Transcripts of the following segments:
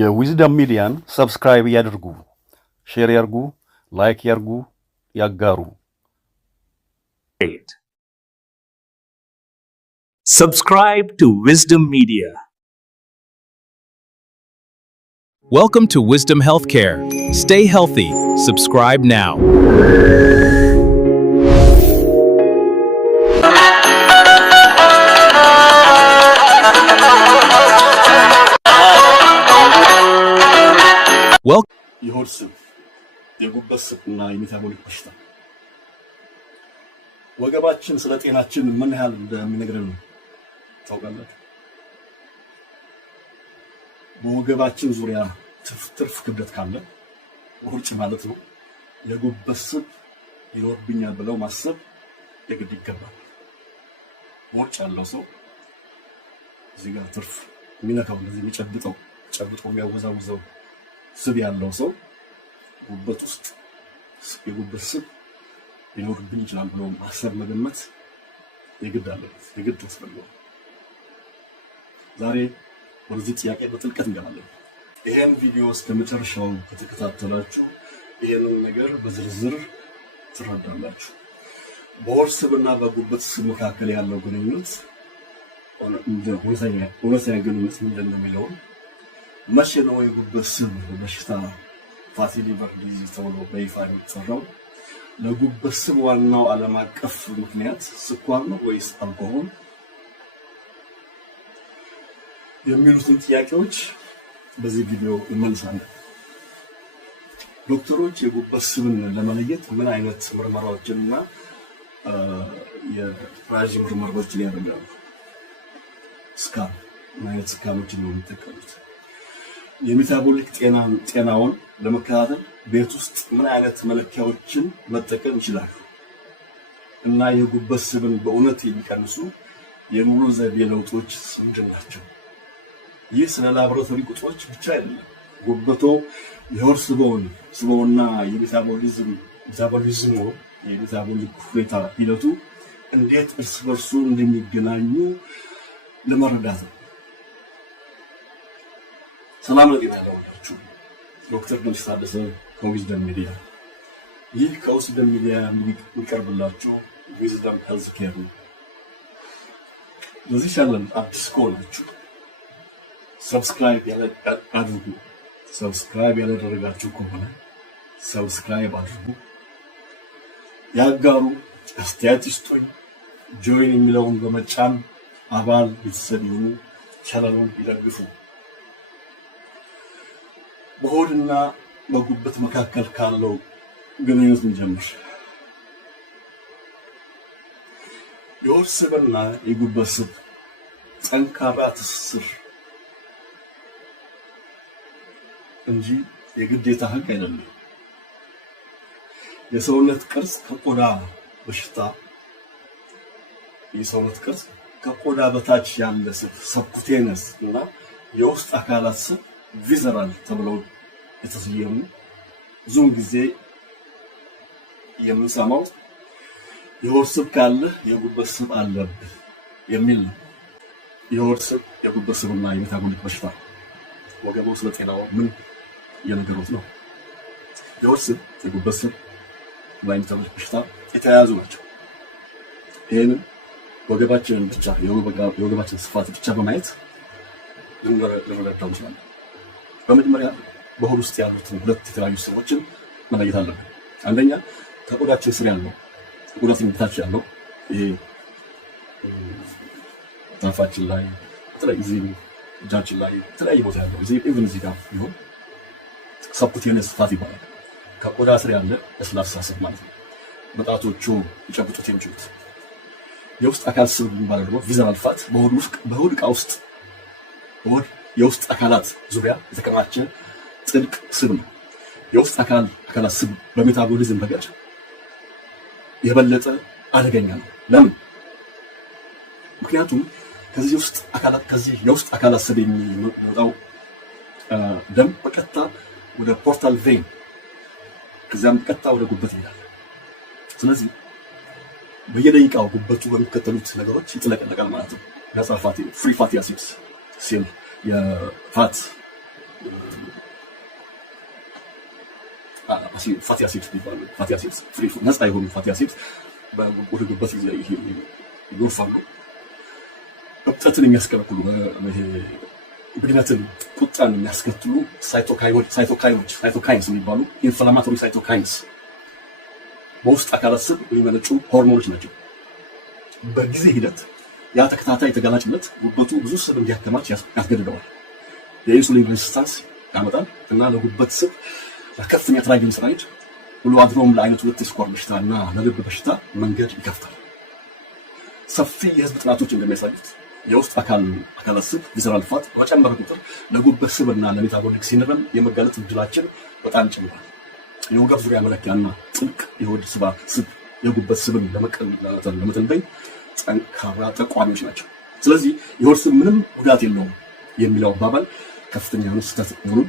የዊዝደም ሚዲያን ሰብስክራይብ ያድርጉ፣ ሼር ያርጉ፣ ላይክ ያርጉ፣ ያጋሩ። Subscribe to Wisdom Media. Welcome to Wisdom Healthcare. Stay healthy. Subscribe now. Welcome. የሆድ ስብ፣ የጉበት ስብና የሜታቦሊክ በሽታ ወገባችን ስለ ጤናችን ምን ያህል እንደሚነግረን ታውቃላችሁ? በወገባችን ዙሪያ ትርፍ ክብደት ካለ ውርጭ ማለት ነው የጉበት ስብ ይኖርብኛል ብለው ማሰብ የግድ ይገባል። ውርጭ ያለው ሰው እዚህ ጋር ትርፍ የሚነካው እንደዚህ የሚጨብጠው የሚያወዛውዘው ስብ ያለው ሰው ጉበት ውስጥ የጉበት ስብ ሊኖርብኝ ይችላል ብሎ ማሰብ መገመት የግድ ያስፈልጋል። ዛሬ ወደዚህ ጥያቄ በጥልቀት እንገባለን። ይሄን ቪዲዮ እስከመጨረሻው ከተከታተላችሁ ይሄንን ነገር በዝርዝር ትረዳላችሁ። በሆድ ስብና በጉበት ስብ መካከል ያለው ግንኙነት እውነተኛ ግንኙነት ምንድን ነው የሚለውን መቼ ነው የጉበት ስብ በሽታ ፋቲ ሊቨር ዲዚዝ ተብሎ በይፋ የሚጠራው? ለጉበት ስብ ዋናው ዓለም አቀፍ ምክንያት ስኳር ነው ወይስ አልኮሆል? የሚሉትን ጥያቄዎች በዚህ ቪዲዮ እንመልሳለን። ዶክተሮች የጉበት ስብን ለመለየት ምን አይነት ምርመራዎችንና የራጅ ምርመራዎችን ያደርጋሉ? ስካን ምን አይነት ስካኖችን ነው የሚጠቀሙት? የሜታቦሊክ ጤናውን ለመከታተል ቤት ውስጥ ምን አይነት መለኪያዎችን መጠቀም ይችላሉ? እና የጉበት ስብን በእውነት የሚቀንሱ የኑሮ ዘይቤ ለውጦች ምንድን ናቸው? ይህ ስለ ላቦራቶሪ ቁጥሮች ብቻ አይደለም። ጉበቶ የሆድ ስብና የሜታቦሊክ ሁኔታ ሂደቱ እንዴት እርስ በርሱ እንደሚገናኙ ለመረዳት ነው። ሰላም ለጤና ያለውላችሁ ዶክተር ደምስ ታደሰ ከዊዝደም ሚዲያ። ይህ ከዊዝደም ሚዲያ የሚቀርብላችሁ ዊዝደም ሄልዝ ኬር ነው። ለዚህ ቻናል አዲስ ከሆናችሁ ሰብስክራይብ አድርጉ። ሰብስክራይብ ያላደረጋችሁ ከሆነ ሰብስክራይብ አድርጉ፣ ያጋሩ፣ አስተያየት ይስጡኝ። ጆይን የሚለውን በመጫን አባል ቤተሰብ ይሁኑ፣ ቻናሉን ይደግፉ። በሆድና በጉበት መካከል ካለው ግንኙነት እንጀምር። የሆድ ስብና የጉበት ስብ ጠንካራ ትስስር እንጂ የግዴታ ህግ አይደለም። የሰውነት ቅርጽ ከቆዳ በታች ያለ ስብ ሰብኩቴነስ እና የውስጥ አካላት ስብ ቪዘራል ተብለው የተሰየሙ ብዙውን ጊዜ የምንሰማው የሆድ ስብ ካለ የጉበት ስብ አለብህ የሚል ነው። የሆድ ስብ፣ የጉበት ስብና የሜታቦሊክ በሽታ ወገቦ ስለ ጤናው ምን እየነገሩት ነው? የሆድ ስብ፣ የጉበት ስብ እና የሜታቦሊክ በሽታ የተያያዙ ናቸው። ይሄንን ወገባችንን ብቻ የወገባችን ስፋት ብቻ በማየት ልንረዳው እንችላለን። በመጀመሪያ በሆድ ውስጥ ያሉትን ሁለት የተለያዩ ስቦችን መለየት አለብን። አንደኛ ከቆዳችን ስር ያለው ከቆዳችን በታች ያለው ይሄ ታፋችን ላይ እዚህ እጃችን ላይ የተለያየ ቦታ ያለው እዚህ ጋር ይሁን ሰብኩቴነስ ፋት ይባላል። ከቆዳ ስር ያለ ለስላሳ ስብ ማለት ነው። በጣቶቹ ይጨብጡት የሚችሉት የውስጥ አካል ስብ የሚባለው ደግሞ ቪዘራል ፋት በሆድ ዕቃ ውስጥ የውስጥ አካላት ዙሪያ የተከማቸ ጥልቅ ስብ ነው። የውስጥ አካላት ስብ በሜታቦሊዝም ረገድ የበለጠ አደገኛ ነው። ለምን? ምክንያቱም ከዚህ የውስጥ አካላት ስብ የሚወጣው ደም በቀጥታ ወደ ፖርታል ቬን ከዚያም በቀጥታ ወደ ጉበት ይሄዳል። ስለዚህ በየደቂቃው ጉበቱ በሚከተሉት ነገሮች ይጥለቀለቃል ማለት ነው። ነፃ ፋቲ ፍሪ ፋቲ አሲድስ ሲል የፋት ፋቲ አሲድ ይባላል። ፋቲ አሲድ ፍሪ ነፃ የሆኑ ፋቲ አሲድ ወደ ጉበት ይጎርፋሉ። እብጠትን የሚያስከለክሉ ብግነትን፣ ቁጣን የሚያስከትሉ ሳይቶካይንስ የሚባሉ ኢንፍላማቶሪ ሳይቶካይንስ በውስጥ አካላት ስር የሚመነጩ ሆርሞኖች ናቸው። በጊዜ ሂደት ያ ተከታታይ ተጋላጭነት ጉበቱ ብዙ ስብ እንዲያከማች ያስገድደዋል። የኢንሱሊን ሬዚስታንስ ያመጣል እና ለጉበት ስብ ከፍተኛ ትራይግሊሰራይድ ብሎ አድሮም ለአይነት 2 የስኳር በሽታ እና ለልብ በሽታ መንገድ ይከፍታል። ሰፊ የህዝብ ጥናቶች እንደሚያሳዩት የውስጥ አካላት ስብ ቪሰራል ፋት በጨመረ ቁጥር ለጉበት ስብና ለሜታቦሊክ ሲንድሮም የመጋለጥ እድላችን በጣም ይጨምራል። የወገብ ዙሪያ መለኪያና ጥልቅ የሆድ ስብ የጉበት ስብን ለመተንበይ ጠንካራ ጠቋሚዎች ናቸው። ስለዚህ የሆድ ስብ ምንም ጉዳት የለውም የሚለው አባባል ከፍተኛ የሆነ ስህተት መሆኑን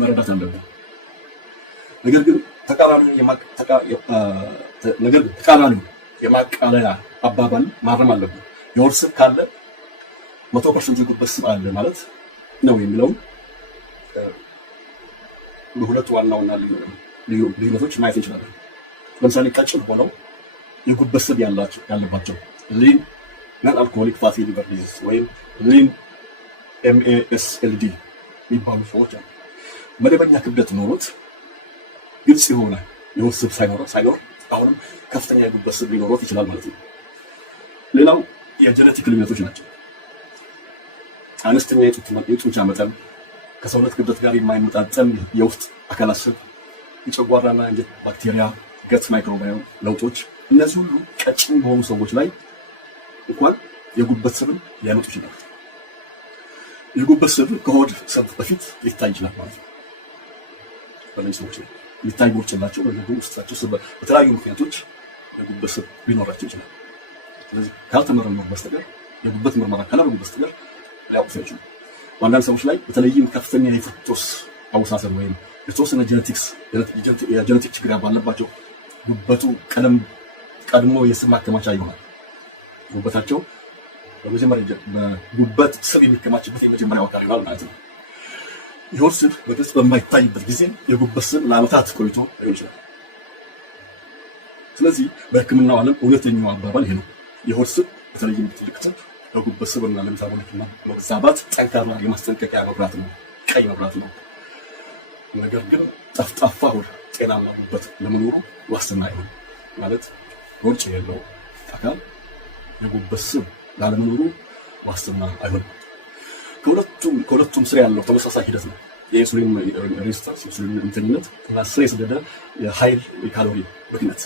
መረዳት አለብን። ነገር ግን ተቃራኒው የማቃለያ አባባል ማረም አለብን። የሆድ ስብ ካለ 100% የጉበት ስብ አለ ማለት ነው የሚለውን በሁለት ዋና ልዩነቶች ማየት እንችላለን። ለምሳሌ ቀጭን ሆነው የጉበት ስብ ያለባቸው ሊን ናን አልኮሆሊክ ፋቲ ሊቨር ዲዚዝ ወይም ሊን MASLD የሚባሉ ሰዎች አሉ። መደበኛ ክብደት ኖሮት ግልጽ የሆነ የሆድ ስብ ሳይኖር አሁንም ከፍተኛ የጉበት ስብ ሊኖሮት ይችላል ማለት ነው። ሌላው የጄኔቲክ ልዩነቶች ናቸው። አነስተኛ የጡንቻ መጠን፣ ከሰውነት ክብደት ጋር የማይመጣጠን የውስጥ አካላት ስብ፣ የጨጓራና የአንጀት ባክቴሪያ፣ ገት ማይክሮባዮም ለውጦች፣ እነዚህ ሁሉ ቀጭን በሆኑ ሰዎች ላይ እንኳን የጉበት ስብን ሊያመጡ ይችላሉ። የጉበት ስብ ከሆድ ስብ በፊት ሊታይ ይችላል ማለት ነው። በእነዚህ ሰዎች ላይ ሊታይ ቦርጭላቸው ውስጣቸው ስብ በተለያዩ ምክንያቶች የጉበት ስብ ሊኖራቸው ይችላል። ስለዚህ ካልተመረመሩ በስተቀር የጉበት ምርመራ ካላደረጉ በስተቀር ሊያውቁት አይችሉም። በአንዳንድ ሰዎች ላይ በተለይም ከፍተኛ የፍሩክቶስ አወሳሰብ ወይም የተወሰነ የጄኔቲክ ችግር ባለባቸው ጉበቱ ቀድሞ የስብ ማከማቻ ይሆናል። ጉበታቸው በጉበት ስብ የሚከማችበት የመጀመሪያው አካል ይሆናል ማለት ነው። የሆድ ስብ በግልጽ በማይታይበት ጊዜ የጉበት ስብ ለዓመታት ቆይቶ ሊሆን ይችላል። ስለዚህ በሕክምናው ዓለም እውነተኛው አባባል ይሄ ነው። የሆድ ስብ በተለይም ትልቅ ስብ ለጉበት ስብና ለሜታቦሊክ መዛባት ጠንካራ የማስጠንቀቂያ መብራት ነው፣ ቀይ መብራት ነው። ነገር ግን ጠፍጣፋ ሆድ ጤናማ ጉበት ለመኖሩ ዋስትና አይሆንም። ማለት ቦርጭ የሌለው አካል የጉበት ስብ ላለመኖሩ ዋስትና አይሆንም። ከሁለቱም ስር ያለው ተመሳሳይ ሂደት ነው። የኢንሱሊን ሬዚስታንስ ኢንሱሊን እንተኝነት እና ስር የሰደደ የኃይል የካሎሪ ብክነት።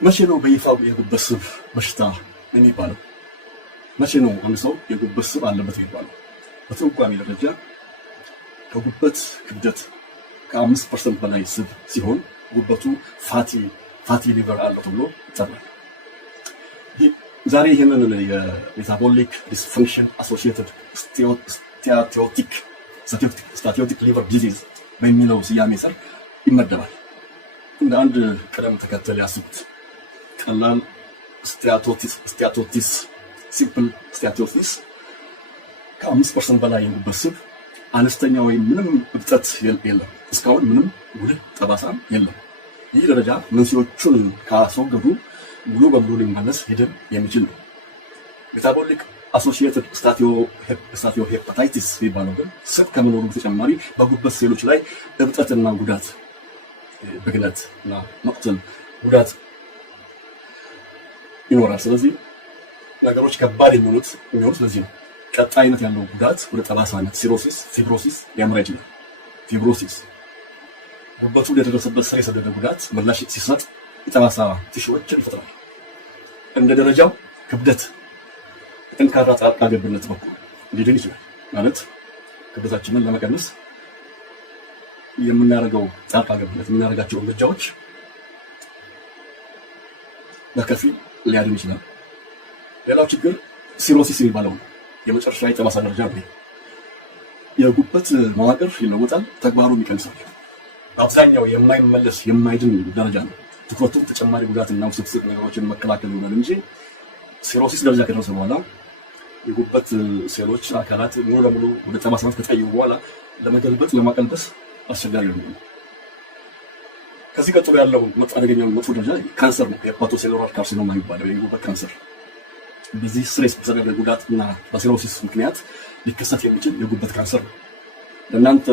መቼ ነው በይፋው የጉበት ስብ በሽታ የሚባለው? መቼ ነው አንድ ሰው የጉበት ስብ አለበት የሚባለው? በትርጓሜ ደረጃ ከጉበት ክብደት ከ5% በላይ ስብ ሲሆን ጉበቱ ፋቲ ሊቨር አለው ተብሎ ይጠራል። ዛሬ ይህንን የሜታቦሊክ ዲስፈንክሽን አሶሲኤትድ ስታቲዮቲክ ሊቨር ዲዚዝ በሚለው ስያሜ ስር ይመደባል። እንደ አንድ ቅደም ተከተል ያስቡት። ቀላል ስቲያቶሲስ ሲምፕል ስቲያቶሲስ ከ5% በላይ የጉበት ስብ፣ አነስተኛ ወይም ምንም እብጠት የለም፣ እስካሁን ምንም ጉልህ ጠባሳም የለም። ይህ ደረጃ መንስኤዎቹን ካስወገዱ ሙሉ በሙሉ ሊመለስ ሂደን የሚችል ነው። ሜታቦሊክ አሶሲኤትድ ስታቲዮ ሄፓታይቲስ የሚባለው ግን ስብ ከመኖሩ በተጨማሪ በጉበት ሴሎች ላይ እብጠትና ጉዳት፣ ብግነት እና መቁሰል ጉዳት ይኖራል። ስለዚህ ነገሮች ከባድ የሚሆኑት ስለዚህ ነው። ቀጣይነት ያለው ጉዳት ወደ ጠባሳነት ፊብሮሲስ ሊያመራ ይችላል። ፊብሮሲስ ጉበቱ የደረሰበት ስር የሰደደ ጉዳት ምላሽ ሲሰጥ የጠባሳ ቲሹዎችን ይፈጥራል። እንደ ደረጃው ክብደት ጠንካራ ጣልቃ ገብነት በኩል ሊድን ይችላል። ማለት ክብደታችንን ለመቀነስ የምናደርገው ጣልቃ ገብነት የምናደርጋቸው እርምጃዎች በከፊል ሊያድን ይችላል። ሌላው ችግር ሲሮሲስ የሚባለው ነው። የመጨረሻ የጠባሳ ደረጃ ነው። የጉበት መዋቅር ይለወጣል፣ ተግባሩም ይቀንሳል። በአብዛኛው የማይመለስ የማይድን ደረጃ ነው። ትኩረቱ ተጨማሪ ጉዳትና ውስብስብ ነገሮችን መከላከል ይሆናል እንጂ ሲሮሲስ ደረጃ ከደረሰ በኋላ የጉበት ሴሎች አካላት ሙሉ ለሙሉ ወደ ጠባሳነት ከተቀየሩ በኋላ ለመገልበጥ ለማቀልበስ አስቸጋሪ ነው። ከዚህ ቀጥሎ ያለው አደገኛው መጥፎ ደረጃ ካንሰር ነው። ሄፓቶሴሉላር ካርሲኖማ የሚባለው የጉበት ካንሰር በዚህ ስትሬስ በተደረገ ጉዳትና በሲሮሲስ ምክንያት ሊከሰት የሚችል የጉበት ካንሰር ነው። ለእናንተ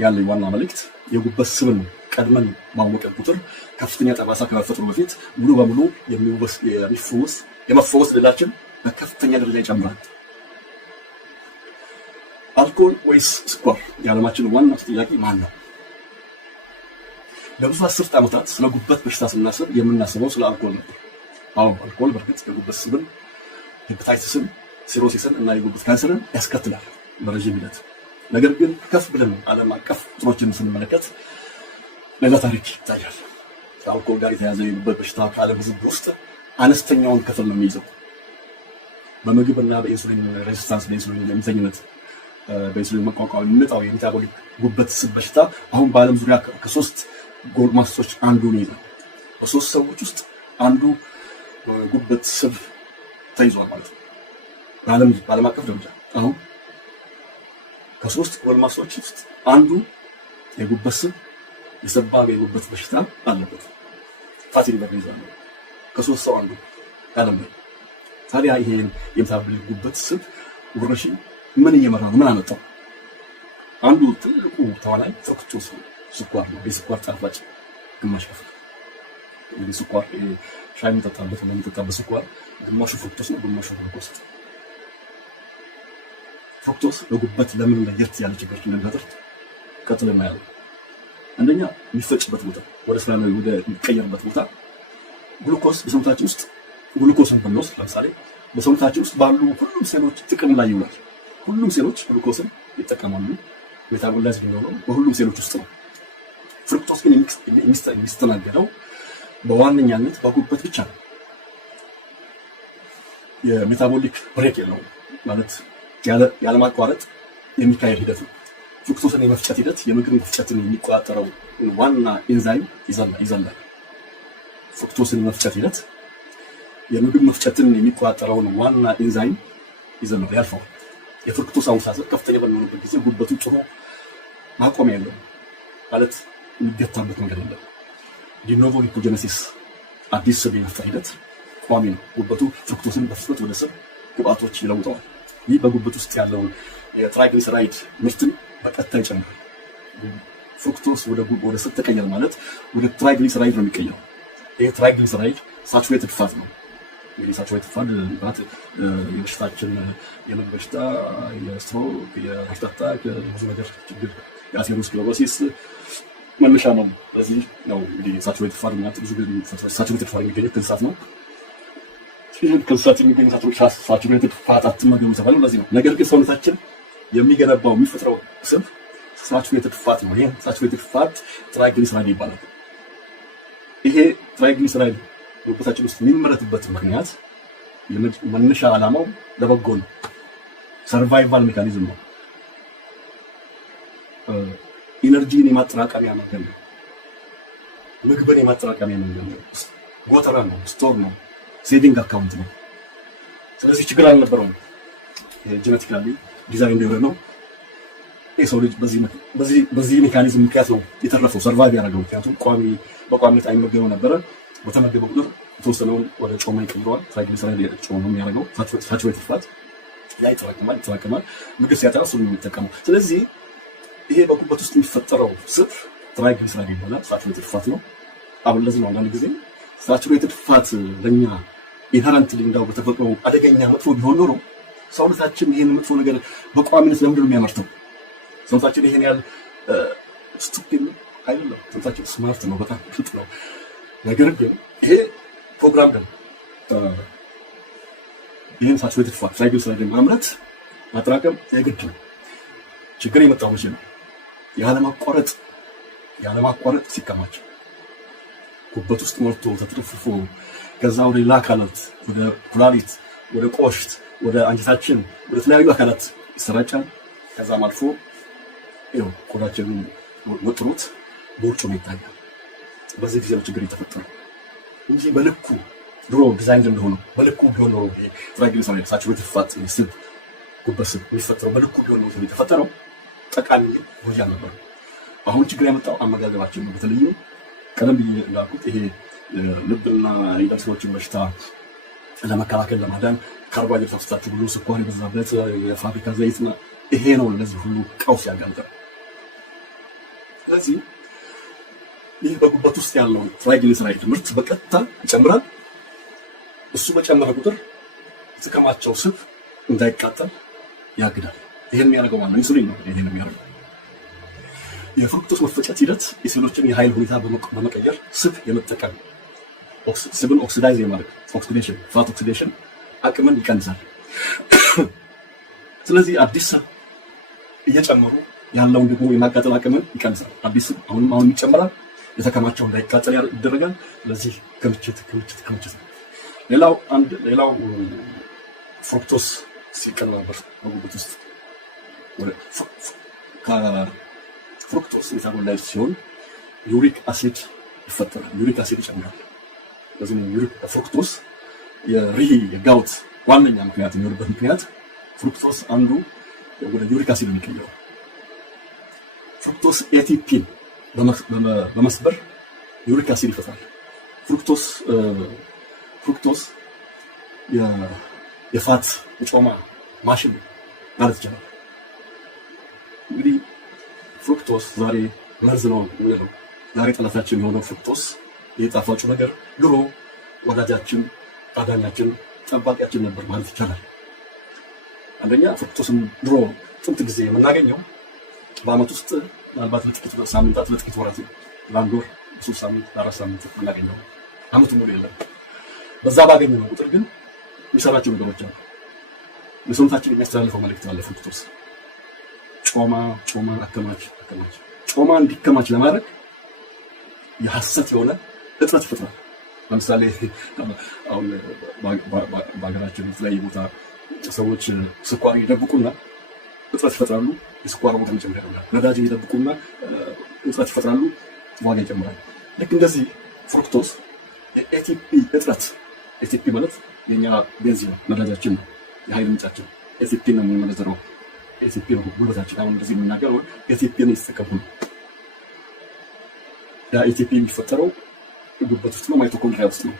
ያለኝ ዋና መልእክት የጉበት ስብን ቀድመን ማወቅን ቁጥር ከፍተኛ ጠባሳ ከመፈጠሩ በፊት ሙሉ በሙሉ የመፈወስ ዕድላችን በከፍተኛ ደረጃ ይጨምራል። አልኮል ወይስ ስኳር? የዓለማችን ዋና ተጠያቂ ማን ነው? ለብዙ አስርት ዓመታት ስለ ጉበት በሽታ ስናስብ የምናስበው ስለ አልኮል ነበር። አዎ አልኮል በእርግጥ የጉበት ስብን፣ ሄፓታይተስን፣ ሲሮሲስን እና የጉበት ካንሰርን ያስከትላል በረዥም ሂደት። ነገር ግን ከፍ ብለን ዓለም አቀፍ ቁጥሮችን ስንመለከት ሌላ ታሪክ ይታያል። ከአልኮል ጋር የተያዘ የጉበት በሽታ ከዓለም ሕዝብ ውስጥ አነስተኛውን ክፍል ነው የሚይዘው። በምግብና በኢንሱሊን ሬዚስታንስ፣ በኢንሱሊን እምቢተኝነት፣ በኢንሱሊን መቋቋም የሚመጣው የሜታቦሊክ ጉበት ስብ በሽታ አሁን በዓለም ዙሪያ ከሶስት ጎልማሶች አንዱን ይይዛል። በሶስት ሰዎች ውስጥ አንዱ ጉበት ስብ ተይዟል ማለት ነው። በዓለም አቀፍ ደረጃ አሁን ከሶስት ጎልማሶች ውስጥ አንዱ የጉበት ስብ የሰባ የጉበት በሽታ አለበት። ፋቲ ሊቨር ይዟል። ከሶስት ሰው አንዱ ዓለም ላይ። ታዲያ ይሄን የሜታቦሊክ ጉበት ስብ ወረርሽኝ ምን እየመራ ነው? ምን አመጣው? አንዱ ትልቁ ተዋናይ ፍሩክቶስ ስኳር ነው። የስኳር ጣፋጭ ግማሽ ክፍል እንግዲህ ስኳር ሻይ የሚጠጣበት ነው የሚጠጣበት ስኳር ግማሹ ፍሩክቶስ ነው፣ ግማሹ ግሉኮስ። ፍሩክቶስ በጉበት ለምን ለየት ያለ ችግር እንደሚፈጥር ቀጥሎ እናያለን። አንደኛ የሚፈጭበት ቦታ ወደ ስራ ነው ወደ የሚቀየርበት ቦታ ግሉኮስ በሰውነታችን ውስጥ ግሉኮስን ብንወስድ ለምሳሌ በሰውነታችን ውስጥ ባሉ ሁሉም ሴሎች ጥቅም ላይ ይውላል። ሁሉም ሴሎች ግሉኮስን ይጠቀማሉ። ሜታቦላይዝ የሚሆነው በሁሉም ሴሎች ውስጥ ነው። ፍሩክቶስ ግን የሚስተናገደው በዋነኛነት በጉበት ብቻ ነው። የሜታቦሊክ ብሬክ የለውም ማለት ያለማቋረጥ የሚካሄድ ሂደት ነው። ፍሩክቶስን የመፍጨት ሂደት የምግብ መፍጨትን የሚቆጣጠረው ዋና ኤንዛይም ይዘላል። ፍሩክቶስን የመፍጨት ሂደት የምግብ መፍጨትን የሚቆጣጠረውን ዋና ኤንዛይም ይዘላል፣ ያልፈዋል። የፍሩክቶስ አወሳሰብ ከፍተኛ በሚሆንበት ጊዜ ጉበቱ ጥሩ ማቆሚያ የለውም ማለት የሚገታበት መንገድ የለም። ዲኖቮ ሊፖጀነሲስ አዲስ ስብ የመፍጠር ሂደት ቋሚ ነው። ጉበቱ ፍሩክቶስን በፍጥነት ወደ ስብ ግብአቶች ይለውጠዋል። ይህ በጉበት ውስጥ ያለውን የትራይግሊሰራይድ ምርትን በቀጥታ ይጨምራል። ፍሩክቶስ ወደ ስብ ተቀየረ ማለት ወደ ትራይግሊሰራይድ ነው የሚቀየረው። ይህ ትራይግሊሰራይድ ሳቹሬትድ ፋት ነው። እንግዲህ ሳቹሬትድ ፋት ማለት የበሽታችን የልብ በሽታ፣ የስትሮክ፣ የሃርት አታክ፣ ብዙ ነገር ችግር የአቴሮስክለሮሲስ መነሻ ነው። ስለዚህ ነው እንግዲህ ሳቹሬትድ ፋት ማለት ብዙ ሳቹሬትድ ፋት የሚገኘው ከእንስሳት ነው። ከእንስሳት የሚገኙ ሳቹሬትድ ፋት አትመገቡ የተባለው ለዚህ ነው። ነገር ግን ሰውነታችን የሚገነባው የሚፈጥረው ስብ ሳቹሬትድ ፋት ነው። ይሄ ሳቹሬትድ ፋት ትራይግሊሰራይድ ይባላል። ይሄ ትራይግሊሰራይድ ጉበታችን ውስጥ የሚመረትበት ምክንያት መነሻ ዓላማው ለበጎ ነው። ሰርቫይቫል ሜካኒዝም ነው። ኢነርጂን የማጠራቀሚያ መንገድ ነው። ምግብን የማጠራቀሚያ መንገድ ነው። ጎተራ ነው፣ ስቶር ነው፣ ሴቪንግ አካውንት ነው። ስለዚህ ችግር አልነበረውም። ጄኔቲካሊ ዲዛይን እንደሆነ ነው። የሰው ልጅ በዚህ ሜካኒዝም ምክንያት ነው የተረፈው፣ ሰርቫይቭ ያደረገው። ምክንያቱም በቋሚነት አይመገበው ነበረ። በተመገበ ቁጥር የተወሰነውን ወደ ጮማ ይቀይረዋል። ትራይግሊሰራይድ ጮማ ነው የሚያደርገው። ሳቹሬትድ ፋት ላይ ይጠራቀማል። ምግብ ሲያጠራ እሱን ነው የሚጠቀመው። ስለዚህ ይሄ በጉበት ውስጥ የሚፈጠረው ስብ ትራይግሊሰራይድ ይባላል። ሳቹሬትድ ፋት ነው። አሁን ለዚህ ነው አንዳንድ ጊዜ ሳቹሬትድ ፋት ለኛ ኢንሄረንትሊ እንዳው በተፈጥሮ አደገኛ መጥፎ ቢሆን ኖሮ ሰውነታችን ይሄን መጥፎ ነገር በቋሚነት ለምንድን ነው የሚያመርተው? ሰውነታችን ይሄን ያህል ስቱፒድ አይደለም። ሰውነታችን ስማርት ነው፣ በጣም ፍጥ ነው። ነገር ግን ይሄ ፕሮግራም ነው ይሄን ሳቹሬትድ ፋት ትራይግሊሰራይድ ማምረት ማጠራቀም የግድ ነው። ችግር የመጣው መቼ ነው? ያለማቋረጥ ሲከማች ጉበት ውስጥ ሞልቶ ተትረፍርፎ ከዛ ወደ ሌላ አካላት ወደ ኩላሊት፣ ወደ ቆሽት፣ ወደ አንጀታችን፣ ወደ ተለያዩ አካላት ይሰራጫል። ከዛም አልፎ ይኸው ቆዳችንን ወጥሮት ቦርጮ ይታያል። በዚህ ጊዜ ነው ችግር የተፈጠረው እንጂ በልኩ ድሮ ዲዛይን እንደሆነው በልኩ ቢሆን ኖሮ ትራይግሊሰራይድ ሳቹሬትድ ፋት ስብ ጉበት ስብ የሚፈጠረው በልኩ ቢሆን ኖሮ የተፈጠረው ጠቃሚ ጎጂ ነበር። አሁን ችግር ያመጣው አመጋገባችን ነው። በተለይም ቀደም ብዬ እንዳልኩት ይሄ ልብና የደም ስሮችን በሽታ ለመከላከል ለማዳን ካርቦሃይድሬት ሰብስታችሁ ብሎ ስኳር የበዛበት የፋብሪካ ዘይትና ይሄ ነው ለዚህ ሁሉ ቀውስ ያጋልጣል። ስለዚህ ይህ በጉበት ውስጥ ያለው ትራይግሊሰራይድ ምርት በቀጥታ ይጨምራል። እሱ በጨመረ ቁጥር የተከማቸው ስብ እንዳይቃጠል ያግዳል። ይሄን የሚያደርገው ማለት ኢንሱሊን ነው። ይሄን የሚያደርገው የፍሩክቶስ መፈጨት ሂደት የሴሎችን የኃይል ሁኔታ በመቀየር ስብ የመጠቀም ስብን ኦክሲዳይዝ የማድረግ ኦክሲዴሽን ፋት ኦክሲዴሽን አቅምን ይቀንሳል። ስለዚህ አዲስ ስብ እየጨመሩ ያለውን ደግሞ የማቃጠል አቅምን ይቀንሳል። አዲስ ስብ አሁንም ይጨመራል። የተከማቸው እንዳይቃጠል ይደረጋል። ለዚህ ክምችት ሌላው ፍሩክቶስ ሲቀነባበር በጉበት ውስጥ ከፍሩክቶስ ሜታቦላይዝ ሲሆን ዩሪክ አሲድ ይፈጠራል። ዩሪክ አሲድ ይጨምራል። ለዚህ ፍሩክቶስ የጋውት ዋነኛ ምክንያት የሚሆንበት ምክንያት ፍሩክቶስ አንዱ ወደ ዩሪክ አሲድ የሚቀየረው ፍሩክቶስ ኤቲፒን በመስበር ዩሪክ አሲድ ይፈጥራል። ፍሩክቶስ የፋት የጮማ ማሽን ማለት ይቻላል። እንግዲህ ፍሩክቶስ ዛሬ መርዝ ነው የምንለው። ዛሬ ጠላታችን የሆነው ፍሩክቶስ የጣፋጩ ነገር ድሮ ወዳጃችን፣ አዳኛችን፣ ጠባቂያችን ነበር ማለት ይቻላል። አንደኛ ፍሩክቶስን ድሮ ጥንት ጊዜ የምናገኘው በአመት ውስጥ ምናልባት ለጥቂት ሳምንታት፣ ለጥቂት ወራት፣ ለአንድ ወር፣ 3 ሳምንት፣ 4 ሳምንት የምናገኘው አመቱ ሙሉ የለም። በዛ ባገኘነው ቁጥር ግን የሚሰራቸው ነገሮች አሉ። ለሰውነታችን የሚያስተላልፈው መልእክት አለ። ፍሩክቶስ ጮማን አከማች። ጮማ እንዲከማች ለማድረግ የሐሰት የሆነ እጥረት ይፈጥራል። ለምሳሌ አሁን በሀገራችን የተለያየ ቦታ ሰዎች ስኳር ይደብቁና እጥረት ይፈጥራሉ። የስኳር መጠን ይጨምራል። ነዳጅ ይደብቁና እጥረት ይፈጥራሉ። ዋጋ ይጨምራል። ልክ እንደዚህ ፍሩክቶስ የኤቲፒ እጥረት፣ ኤቲፒ ማለት የኛ ቤንዚን ነው፣ ነዳጃችን ነው፣ የኃይል ምንጫችን ኤቲፒ ነው የምንመነዘረው። ኤቲፒ ነው ጉልበታችን። አሁን እንደዚህ የምናገረው ኤቲፒ ነው የተጠቀሙ ነው። ያ ኤቲፒ የሚፈጠረው ጉበት ውስጥ ነው፣ ማይቶኮንድሪያ ውስጥ ነው።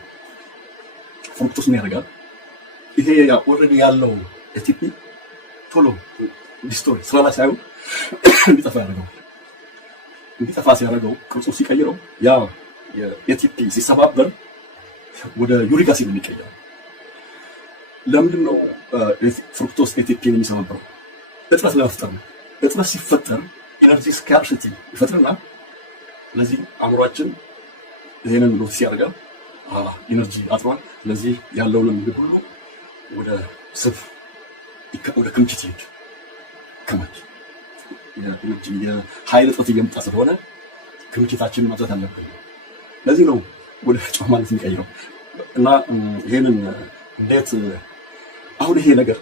ፍሩክቶስ ምን ያደርጋል? ይሄ ኦልሬዲ ያለው ኤቲፒ ቶሎ ዲስቶሪ ስራ ላይ ሳይሆን እንዲጠፋ ያደርገዋል። እንዲጠፋ ሲያደርገው ቅርጹ ሲቀይረው ያ የኤቲፒ ሲሰባበር ወደ ዩሪክ አሲድ የሚቀየረው። ለምንድን ነው ፍሩክቶስ ኤቲፒን የሚሰባበረው? እጥረት ለመፍጠር ነው። እጥረት ሲፈጠር ኢነርጂ ስካርሲቲ ይፈጥርና ስለዚህ አእምሯችን ይሄንን ኖቲስ ያደርጋል። ኢነርጂ አጥሯል። ስለዚህ ያለውን ምግብ ሁሉ ወደ ስብ ወደ ክምችት ይሄድ ከማች የኢነርጂ የኃይል እጥረት እየመጣ ስለሆነ ክምችታችንን ማብዛት አለብን። ለዚህ ነው ወደ ጮማነት የሚቀይረው። እና ይሄንን እንዴት አሁን ይሄ ነገር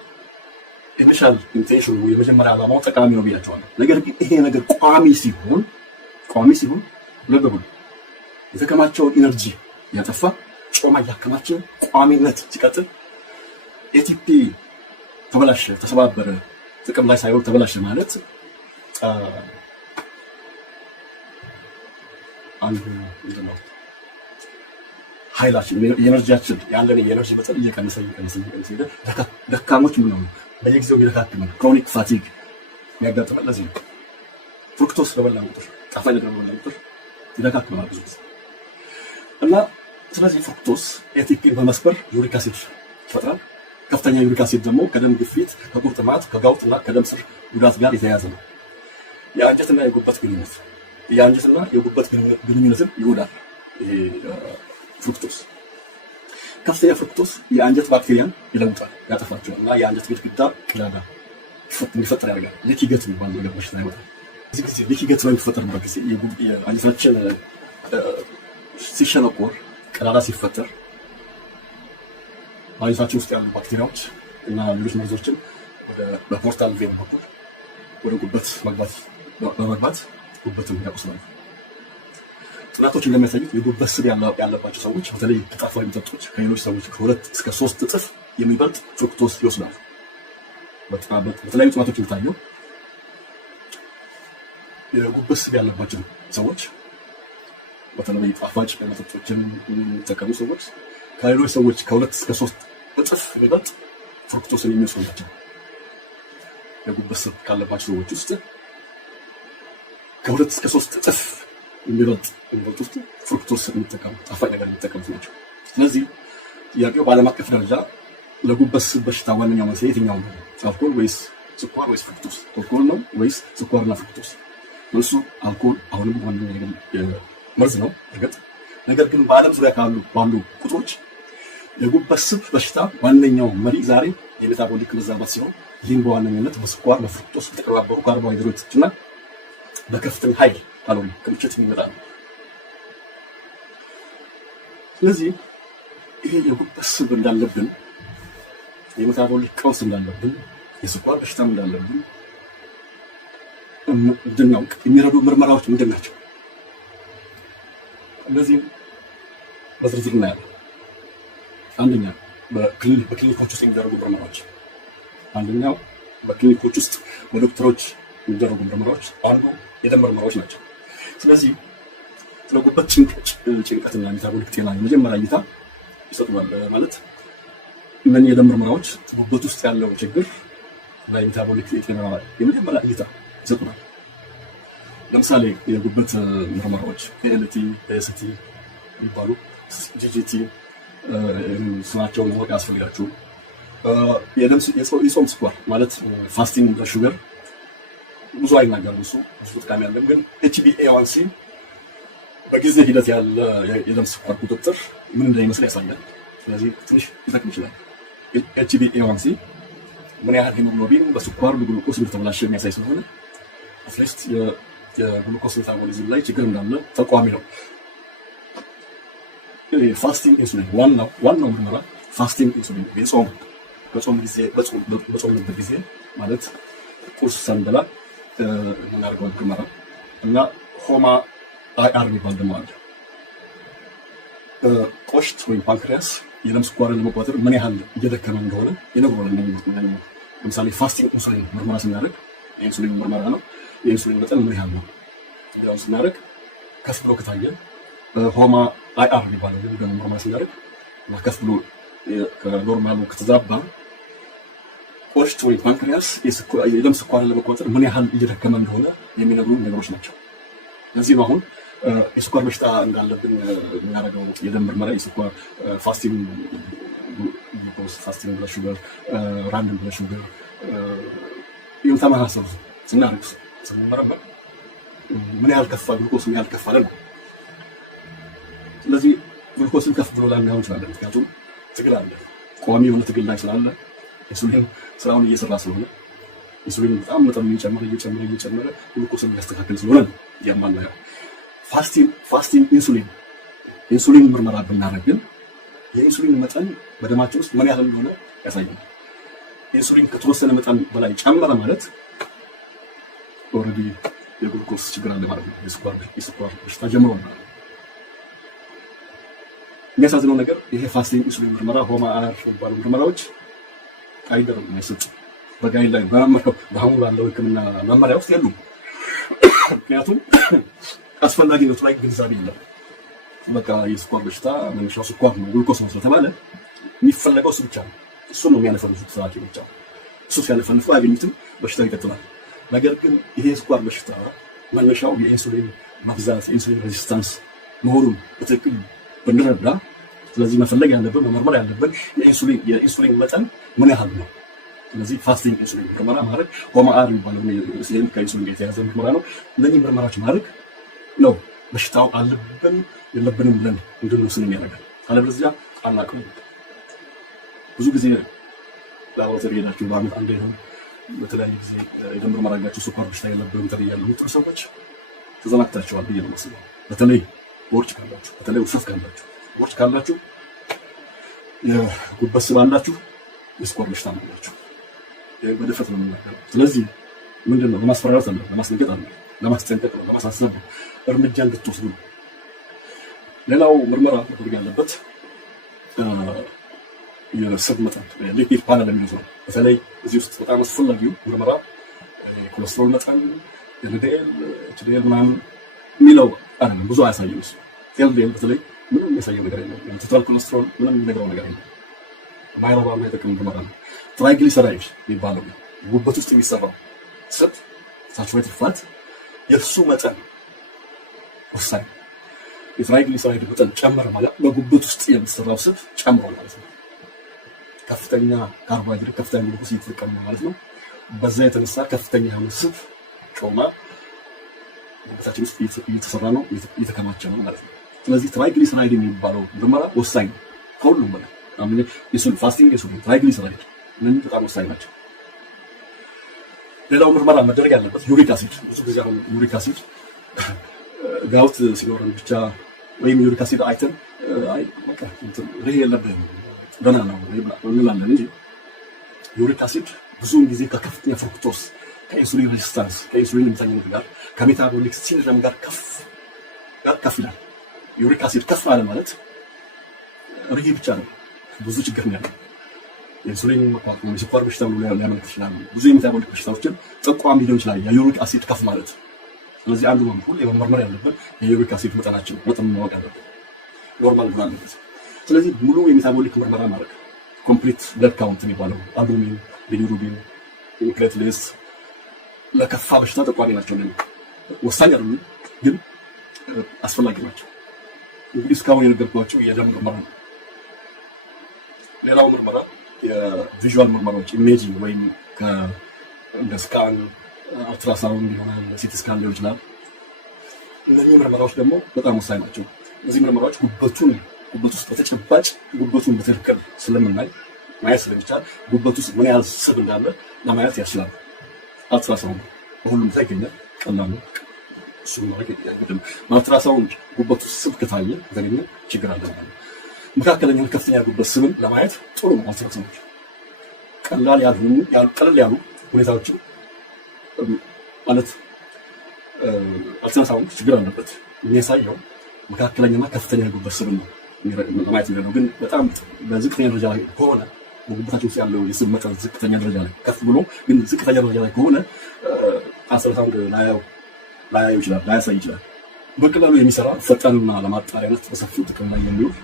ኢኒሻል ኢንቴንሽኑ የመጀመሪያ ዓላማው ጠቃሚ ነው ብያቸዋለሁ። ነገር ግን ይሄ ነገር ቋሚ ሲሆን ለበሉ የተከማቸውን ኢነርጂ ያጠፋ ጮማ እያከማቸ ቋሚነት ሲቀጥል ኤቲፒ ተበላሸ፣ ተሰባበረ፣ ጥቅም ላይ ሳይውል ተበላሸ ማለት አንዱ ምንድነው ኃይላችን የኤነርጂያችን ያለን የኤነርጂ መጠን እየቀነሰ ሄደ። ደካሞች ምን ነው በየጊዜው የሚደካክመን ክሮኒክ ፋቲግ የሚያጋጥመን ለዚህ ነው። ፍሩክቶስ በበላን ቁጥር ጣፋጭ ነገር በበላን ቁጥር ይደካክመናል ብዙ ጊዜ እና ስለዚህ ፍሩክቶስ ኤቲፒን በመስበር ዩሪክ አሲድ ይፈጥራል። ከፍተኛ ዩሪክ አሲድ ደግሞ ከደም ግፊት፣ ከቁርጥማት፣ ከጋውትና ከደም ስር ጉዳት ጋር የተያያዘ ነው። የአንጀትና የጉበት ግንኙነትን ይጎዳል። ይሄ ፍሩክቶስ ከፍተኛ ፍሩክቶስ የአንጀት ባክቴሪያን ይለውጣል፣ ያጠፋቸዋል እና የአንጀት ግድግዳ ቀዳዳ እንዲፈጠር ያደርጋል። ሊኪ ገት የሚባል ነገር በሽታ ይወጣል። እዚህ ጊዜ ሊኪ ገት በሚፈጠርበት ጊዜ የአንጀታችን ሲሸነቆር ቀዳዳ ሲፈጠር በአንጀታችን ውስጥ ያሉ ባክቴሪያዎች እና ሌሎች መርዞችን በፖርታል ቬን በኩል ወደ ጉበት በመግባት ጉበትን ያቆስላሉ። ጥናቶች እንደሚያሳዩት የጉበት ስብ ያለባቸው ሰዎች በተለይ ጣፋጭ መጠጦች ከሌሎች ሰዎች ከ2 እስከ 3 እጥፍ የሚበልጥ ፍሩክቶስ ይወስዳሉ። በተለያዩ ጥናቶች እንደታየው የጉበት ስብ ያለባቸው ሰዎች በተለይ ጣፋጭ መጠጦችን የሚጠቀሙ ሰዎች ከሌሎች ሰዎች ከ2 እስከ 3 እጥፍ የሚበልጥ ፍሩክቶስን የሚወስዱ ናቸው። የጉበት ስብ ካለባቸው ሰዎች ውስጥ ከ2 እስከ 3 እጥፍ የሚበልጥ ውስጥ ፍሩክቶስ የሚጠቀሙ ጣፋጭ ነገር የሚጠቀሙት ናቸው። ስለዚህ ጥያቄው በዓለም አቀፍ ደረጃ ለጉበት ስብ በሽታ ዋነኛው መንስኤ የትኛው ነው? አልኮል ወይስ ስኳር ወይስ ፍሩክቶስ? አልኮል ነው ወይስ ስኳርና ፍሩክቶስ? መልሱ አልኮል አሁንም ዋነኛ መርዝ ነው እርግጥ። ነገር ግን በዓለም ዙሪያ ባሉ ቁጥሮች የጉበት ስብ በሽታ ዋነኛው መሪ ዛሬ የሜታቦሊክ መዛባት ሲሆን ይህም በዋነኝነት በስኳር በፍሩክቶስ የተቀነባበሩ ካርቦሃይድሬቶችና በከፍተኛ ኃይል ካሎሪ ክምችት የሚመጣ ነው። ስለዚህ ይሄ የጉበት ስብ እንዳለብን፣ የሜታቦሊክ ቀውስ እንዳለብን፣ የስኳር በሽታም እንዳለብን እንድናውቅ የሚረዱ ምርመራዎች ምንድን ናቸው? እነዚህም በዝርዝር እናያለን። አንደኛ በክሊኒኮች ውስጥ የሚደረጉ ምርመራዎች። አንደኛው በክሊኒኮች ውስጥ በዶክተሮች የሚደረጉ ምርመራዎች አንዱ የደም ምርመራዎች ናቸው። ስለዚህ ስለ ጉበት ጭንቀትና ሜታቦሊክ ጤና የመጀመሪያ እይታ ይሰጡናል። ማለት እነዚህ የደም ምርመራዎች ጉበት ውስጥ ያለው ችግር ላይ ሜታቦሊክ ጤና የመጀመሪያ እይታ ይሰጡናል። ለምሳሌ የጉበት ምርመራዎች ኤልቲ፣ ኤስቲ የሚባሉ ጂጂቲ ስማቸውን ማወቅ ያስፈልጋችሁ። የጾም ስኳር ማለት ፋስቲንግ ብለድ ሹገር ብዙ አይናገርም፣ እሱ ብዙ ጥቃሚ ያለም፣ ግን HbA1c በጊዜ ሂደት ያለ የደም ስኳር ቁጥጥር ምን እንደሚመስል ያሳያል። ስለዚህ ትንሽ ሊጠቅም ይችላል። HbA1c ምን ያህል ሄሞግሎቢን በስኳር በግሉኮስ እንደተበላሸ የሚያሳይ ስለሆነ አትሊስት የግሉኮስ ሜታቦሊዝም ላይ ችግር እንዳለ ጠቋሚ ነው። ፋስቲንግ ኢንሱሊን ዋናው ምርመራ ፋስቲንግ ኢንሱሊን በጾምበት ጊዜ ማለት ቁርስ ሳንበላ የምናደርገው ምርመራ እና ሆማ IR የሚባል ደግሞ አለ። ቆሽት ወይም ፓንክሪያስ የደም ስኳርን ለመቆጣጠር ምን ያህል እየደከመ እንደሆነ ይነግረናል። ለምሳሌ ፋስቲንግ ኢንሱሊን ምርመራ ስናደርግ የኢንሱሊን ምርመራ ነው። የኢንሱሊን መጠን ምን ያህል ነው ያው ስናደርግ ከፍ ብሎ ከታየ ሆማ IR የሚባለው ደግሞ ምርመራ ስናደርግ ከፍ ብሎ ከኖርማሉ ከተዛባ ቆሽት ወይም ፓንክሪያስ የደም ስኳርን ለመቆጣጠር ምን ያህል እየደከመ እንደሆነ የሚነግሩ ነገሮች ናቸው። ለዚህ ነው አሁን የስኳር በሽታ እንዳለብን የሚያደርገው የደም ምርመራ የስኳር ፋስቲንግ ግሉኮስ፣ ፋስቲንግ ብለድ ሹገር፣ ራንደም ብለድ ሹገር የምታመሳሰሉ ስናደርግ ስንመረመር ምን ያህል ከፋ ግሉኮስ ምን ያህል ከፍ አለ ነው። ስለዚህ ግሉኮስን ከፍ ብሎ ላናየው እንችላለን። ምክንያቱም ትግል አለ፣ ቋሚ የሆነ ትግል ላይ ስላለ ኢንሱሊን ስራውን እየሰራ ስለሆነ ኢንሱሊን በጣም መጠኑ እየጨመረ ግሉኮስን እያስተካከለ ስለሆነ ያማናየው። ፋስቲንግ ኢንሱሊን ምርመራ ብናደርግ ግን የኢንሱሊን መጠን በደማችን ውስጥ ምን ያህል እንደሆነ ያሳያል። ኢንሱሊን ከተወሰነ መጠን በላይ ጨመረ ማለት ኦልሬዲ የግሉኮስ ችግር አለ ማለት ነው። የስኳር በሽታ ጀምሮ ማለት ነው። የሚያሳዝነው ነገር ይሄ ፋስቲንግ ኢንሱሊን ምርመራ ሆማ IR የሚባሉ ምርመራዎች አይደረም አይሰጥ በጋይ ላይ በአሁኑ ባለው ሕክምና መመሪያ ውስጥ የሉም። ምክንያቱም አስፈላጊነቱ ላይ ግንዛቤ የለም። በቃ የስኳር በሽታ መነሻው ስኳር ነው ግሉኮስ ነው ስለተባለ የሚፈለገው እሱ ብቻ ነው። እሱ ነው የሚያነፈልሱት ስራቸው ብቻ። እሱ ሲያነፈልፉ አያገኙትም፣ በሽታው ይቀጥላል። ነገር ግን ይሄ የስኳር በሽታ መነሻው የኢንሱሊን መብዛት የኢንሱሊን ሬዚስታንስ መሆኑን በትክክል ብንረዳ፣ ስለዚህ መፈለግ ያለብን መመርመር ያለብን የኢንሱሊን መጠን ምን ያህል ነው። ስለዚህ ፋስቲንግ ኢንሱሊን ምርመራ ማድረግ ሆማ IR የሚባለው ከኢንሱሊን የተያዘ ምርመራ ነው። እነዚህ ምርመራዎች ማድረግ ነው በሽታው አለብን የለብንም ብለን እንድንወስን የሚያደርገን። አለበለዚያ አናውቅም። ብዙ ጊዜ ላቦራቶሪ ሄዳችሁ በዓመት አንዴ ነው በተለያየ ጊዜ የደም ምርመራ አድርጋችሁ ስኳር በሽታ የለብንም ተብያለሁ የምትሉ ሰዎች ተዘናግታችኋል ብዬ ነው የማስበው። በተለይ ቦርጭ ካላችሁ፣ በተለይ ውፍረት ካላችሁ፣ ቦርጭ ካላችሁ፣ የጉበት ስብ አላችሁ፣ የስኳር በሽታ አላችሁ። በድፍረት ነው የምናገረው። ስለዚህ ምንድነው ለማስፈራራት አለ፣ ለማስነገጥ አለ፣ ለማስጠንቀቅ ነው፣ ለማሳሰብ ነው፣ እርምጃ እንድትወስዱ ነው። ሌላው ምርመራ መደረግ ያለበት የስብ መጠን ሊፒድ ፓነል የሚሉት ነው። በተለይ እዚህ ውስጥ በጣም አስፈላጊው ምርመራ የኮሌስትሮል መጠን ኤልዲኤል፣ ኤችዲኤል ምናምን የሚለው አይደለም፣ ብዙ አያሳይም። እሱ ኤልዲኤል በተለይ ምንም የሚያሳየው ነገር የለም። ቶታል ኮሌስትሮል ምንም የሚነግረው ነገር የለም። ማይረባ የማይጠቅም ምርመራ ነው። ትራይግሊሰራይድ የሚባለው ጉበት ውስጥ የሚሰራው ስብ ሳቹሬትድ ፋት የእሱ መጠን ወሳኝ። የትራይግሊሰራይድ መጠን ጨመረ ማለት በጉበት ውስጥ የሚሰራው ስብ ጨምሯል ማለት ነው። ከፍተኛ ካርቦሃይድሬት፣ ከፍተኛ ግሉኮስ እየተጠቀሙ ማለት ነው። በዛ የተነሳ ከፍተኛ የሆነ ስብ ጮማ ጉበታችን ውስጥ እየተሰራ ነው፣ እየተከማቸ ነው ማለት ነው። ስለዚህ ትራይግሊሰራይድ የሚባለው ምርመራ ወሳኝ ነው ከሁሉም በላይ። ኢንሱሊን ፋስቲንግ፣ ኢንሱሊን፣ ትራይግሊሰራይድ ምን በጣም ወሳኝ ናቸው። ሌላው ምርመራ መደረግ ያለበት ዩሪክ አሲድ። ብዙ ጊዜ አሁን ዩሪክ አሲድ ጋውት ሲኖረን ብቻ ወይም ዩሪክ አሲድ አይተን አይ በቃ ይሄ የለብህም ደህና ነው እንላለን እንጂ ዩሪክ አሲድ ብዙውን ጊዜ ከከፍተኛ ፍሩክቶስ፣ ከኢንሱሊን ሬዚስታንስ፣ ከኢንሱሊን እምቢተኝነት ጋር ከሜታቦሊክ ሲንድሮም ጋር ከፍ ይላል። ዩሪክ አሲድ ከፍ አለ ማለት ይሄ ብቻ ነው፣ ብዙ ችግር ነው ያለው። የኢንሱሊን መቋቋም፣ የስኳር በሽታ ሊያመለክት ይችላል። ብዙ የሜታቦሊክ በሽታዎችን ጠቋሚ ሊሆን ይችላል የዩሪክ አሲድ ከፍ ማለት። ስለዚህ አንዱ ነው ሁሌ መመርመር ያለበት የዩሪክ አሲድ መጠን ማወቅ ያለበት ኖርማል መሆን አለበት። ስለዚህ ሙሉ የሜታቦሊክ ምርመራ ማድረግ ኮምፕሊት ብለድ ካውንት የሚባለው አልቡሚን፣ ቢሊሩቢን፣ ፕሌትሌትስ ለከፋ በሽታ ጠቋሚ ናቸው። ወሳኝ አይደሉም ግን አስፈላጊ ናቸው። እንግዲህ እስካሁን የነገርኳቸው የደም ምርመራ ነው። ሌላው ምርመራ የቪዥዋል ምርመራዎች ኢሜጂንግ ወይም እንደ ስካን፣ አልትራሳውንድ ይሆናል፣ ሲቲ ስካን ሊሆን ይችላል። እነዚህ ምርመራዎች ደግሞ በጣም ወሳኝ ናቸው። እነዚህ ምርመራዎች ጉበት ውስጥ በተጨባጭ ጉበቱን በትክክል ስለምናይ ማየት ስለሚቻል ጉበት ውስጥ ምን ያህል ስብ እንዳለ ለማየት ያስችላል። አልትራሳውንድ በሁሉም ቦታ ይገኛል፣ ቀላል ነው። እሱ ማድረግ አይደለም። አልትራሳውንድ ጉበት ውስጥ ስብ ከታየ ከተገኘ ችግር አለ ማለት ነው። መካከለኛ ከፍተኛ ጉበት ስብን ለማየት ጥሩ ነው። አልትራሳውንድ ቀለል ያሉ ሁኔታዎችን ማለት አልትራሳውንድ ችግር አለበት የሚያሳየው መካከለኛና ከፍተኛ ጉበት ስብን ነው ለማየት የሚለው። ግን በጣም በዝቅተኛ ደረጃ ላይ ከሆነ በጉበታችን ውስጥ ያለው የስብ መጠን ዝቅተኛ ደረጃ ላይ ከፍ ብሎ ግን ዝቅተኛ ደረጃ ላይ ከሆነ አልትራሳውንድ ላያዩ ይችላል፣ ላያሳይ ይችላል። በቀላሉ የሚሰራ ፈጣንና ለማጣሪያነት በሰፊው ጥቅም ላይ የሚውል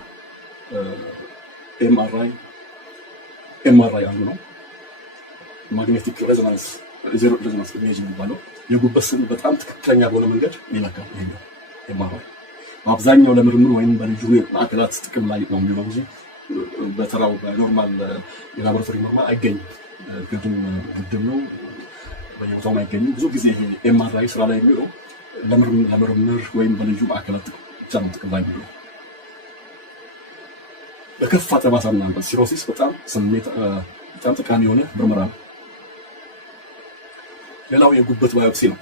ኤምአርአይ አንዱ ነው። ማግኔቲክ ሬዞናንስ ኢሜጂንግ የሚባለው የጉበት ስብ በጣም ትክክለኛ በሆነ መንገድ ይለካል። ይሄ ነው ኤምአርአይ። አብዛኛው ለምርምር ወይም በልዩ ማዕከላት ጥቅም ላይ ነው የሚውለው እንጂ በተራው በኖርማል የላቦራቶሪ ምርመራ አይገኝም። ግድም ነው፣ በየቦታው አይገኝም። ብዙ ጊዜ ይሄ ኤምአርአይ ስራ ላይ የሚውለው ለምርምር ወይም በልዩ ማዕከላት ብቻ ነው ጥቅም ላይ የሚውለው። በከፋ ጠባሳና ሲሮሲስ በጣም ጠቃሚ የሆነ ምርመራ ነው። ሌላው የጉበት ባዮፕሲ ነው።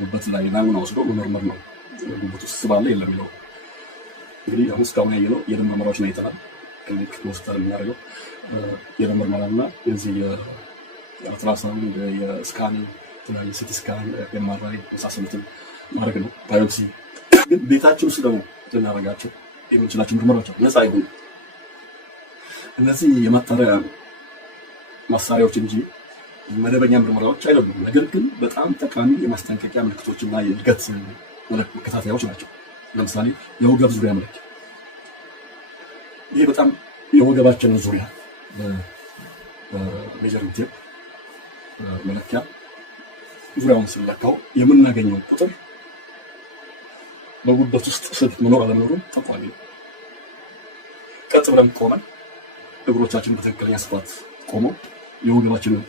ጉበት ላይ ናሙና ወስዶ መመርመር ነው። ጉበት ውስጥ ስብ አለ የለም የሚለው እንግዲህ አሁን እስካሁን ያየነው የደም ምርመራዎችን አይተናል። ክሊኒክ ሆስፒታል የምናደርገው የደም ምርመራና የዚህ የአልትራሳውንድ፣ የስካኒንግ፣ የተለያዩ ሲቲ ስካን፣ ኤምአርአይ የመሳሰሉትን ማድረግ ነው። ባዮፕሲ ግን ቤታችን ውስጥ ደግሞ ልናደርጋቸው የምንችላቸው ምርመራዎች ነፃ ይሁን። እነዚህ የማጣሪያ ማሳሪያዎች እንጂ መደበኛ ምርመራዎች አይደሉም። ነገር ግን በጣም ጠቃሚ የማስጠንቀቂያ ምልክቶችና የእድገት መከታተያዎች ናቸው። ለምሳሌ የወገብ ዙሪያ መለኪያ። ይህ በጣም የወገባችንን ዙሪያ በሜጀሪንግ ቴፕ መለኪያ ዙሪያውን ስንለካው የምናገኘው ቁጥር በጉበት ውስጥ ስብ መኖር አለመኖሩን ጠቋሚ ነው። ቀጥ ብለን ቆመን እግሮቻችን በትክክለኛ ስፋት ቆመው የወገባችንን